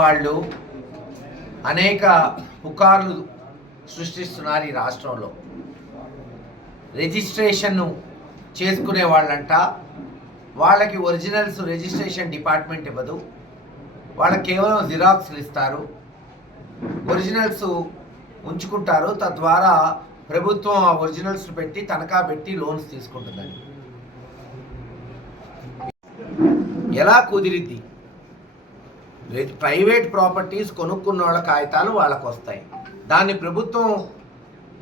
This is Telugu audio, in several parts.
వాళ్ళు అనేక పుకార్లు సృష్టిస్తున్నారు ఈ రాష్ట్రంలో. రిజిస్ట్రేషన్ను చేసుకునే వాళ్ళంట, వాళ్ళకి ఒరిజినల్స్ రిజిస్ట్రేషన్ డిపార్ట్మెంట్ ఇవ్వదు, వాళ్ళకి కేవలం జిరాక్స్లు ఇస్తారు, ఒరిజినల్స్ ఉంచుకుంటారు. తద్వారా ప్రభుత్వం ఆ ఒరిజినల్స్ పెట్టి తనఖా పెట్టి లోన్స్ తీసుకుంటుందండి. ఎలా కుదిరిద్ది? ప్రైవేట్ ప్రాపర్టీస్ కొనుక్కున్న వాళ్ళ కాగితాలు వాళ్ళకు వస్తాయి. దాన్ని ప్రభుత్వం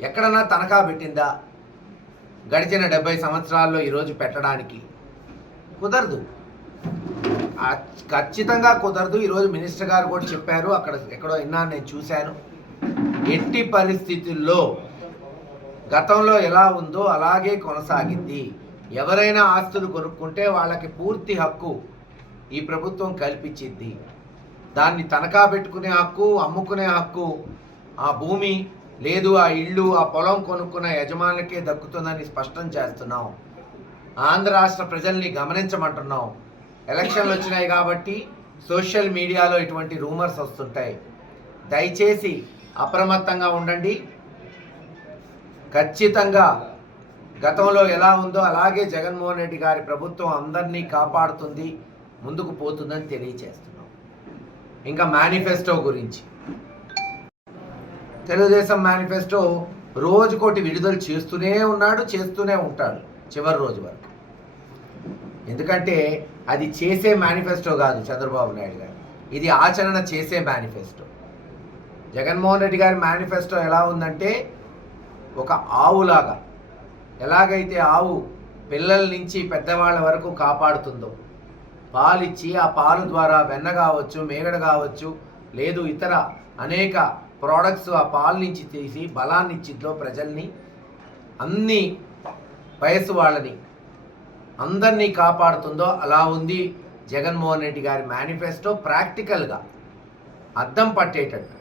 ఎక్కడన్నా తనఖా పెట్టిందా? గడిచిన 70 సంవత్సరాల్లో ఈరోజు పెట్టడానికి కుదరదు, ఖచ్చితంగా కుదరదు. ఈరోజు మినిస్టర్ గారు కూడా చెప్పారు, అక్కడ ఎక్కడో విన్నాను, నేను చూశాను. ఎట్టి పరిస్థితుల్లో గతంలో ఎలా ఉందో అలాగే కొనసాగింది. ఎవరైనా ఆస్తులు కొనుక్కుంటే వాళ్ళకి పూర్తి హక్కు ఈ ప్రభుత్వం కల్పించింది. దాన్ని తనఖా పెట్టుకునే హక్కు, అమ్ముకునే హక్కు ఆ భూమి లేదు, ఆ ఇళ్ళు, ఆ పొలం కొనుక్కున్న యజమానులకే దక్కుతుందని స్పష్టం చేస్తున్నాం. ఆంధ్ర రాష్ట్ర ప్రజల్ని గమనించమంటున్నాం. ఎలక్షన్లు వచ్చినాయి కాబట్టి సోషల్ మీడియాలో ఇటువంటి రూమర్స్ వస్తుంటాయి. దయచేసి అప్రమత్తంగా ఉండండి. ఖచ్చితంగా గతంలో ఎలా ఉందో అలాగే జగన్మోహన్ రెడ్డి గారి ప్రభుత్వం అందరినీ కాపాడుతుంది, ముందుకు పోతుందని తెలియచేస్తున్నాం. ఇంకా మేనిఫెస్టో గురించి, తెలుగుదేశం మేనిఫెస్టో రోజుకోటి విడుదల చేస్తూనే ఉంటాడు చివరి రోజు వరకు. ఎందుకంటే అది చేసే మేనిఫెస్టో కాదు చంద్రబాబు నాయుడు గారు, ఇది ఆచరణ చేసే మేనిఫెస్టో. జగన్మోహన్ రెడ్డి గారి మేనిఫెస్టో ఎలా ఉందంటే ఒక ఆవులాగా, ఎలాగైతే ఆవు పిల్లల నుంచి పెద్దవాళ్ళ వరకు కాపాడుతుందో, పాలిచ్చి ఆ పాలు ద్వారా వెన్న కావచ్చు, మేగడ కావచ్చు, లేదు ఇతర అనేక ప్రోడక్ట్స్ ఆ పాలు నుంచి తీసి బలాన్ని ఇచ్చిద్దో ప్రజల్ని, అన్ని వయసు వాళ్ళని అందరినీ కాపాడుతుందో అలా ఉంది జగన్మోహన్ రెడ్డి గారి మేనిఫెస్టో. ప్రాక్టికల్గా అద్దం పట్టేటట్టు,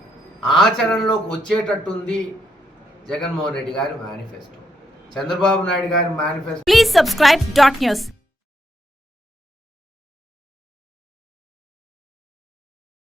ఆచరణలోకి వచ్చేటట్టుంది జగన్మోహన్ రెడ్డి గారి మేనిఫెస్టో. చంద్రబాబు నాయుడు గారి మేనిఫెస్టో. Please subscribe .news